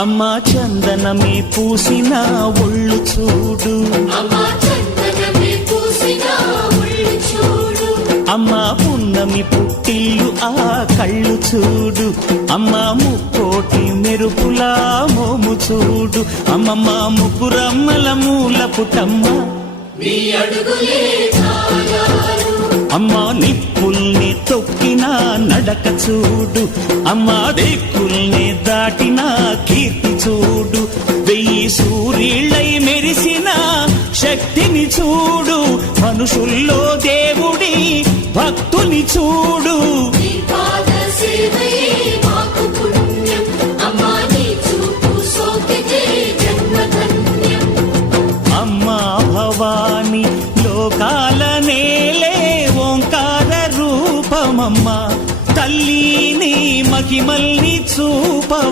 అమ్మా చందనమే పూసిన ఒళ్ళు చూడు, అమ్మా పున్నమి పుట్టిల్లు ఆ కళ్ళు చూడు, అమ్మా ముక్కోటి మెరుపులా మోము చూడు, అమ్మమ్మ ముగ్గురమ్మల మూల పుటమ్మ అమ్మా నిప్పుల్ని తొక్కిన నడక చూడు, అమ్మా దిక్కుల్ని దాటిన కీర్తి చూడు, 1000 సూర్యుళ్ళై మెరిసిన శక్తిని చూడు, మనుషుల్లో దేవుడి భక్తుని చూడు. అమ్మా భవాని లోకాల నేలే ఓంకార రూపమమ్మ, తల్లిని మహిమల్ని చూపవ.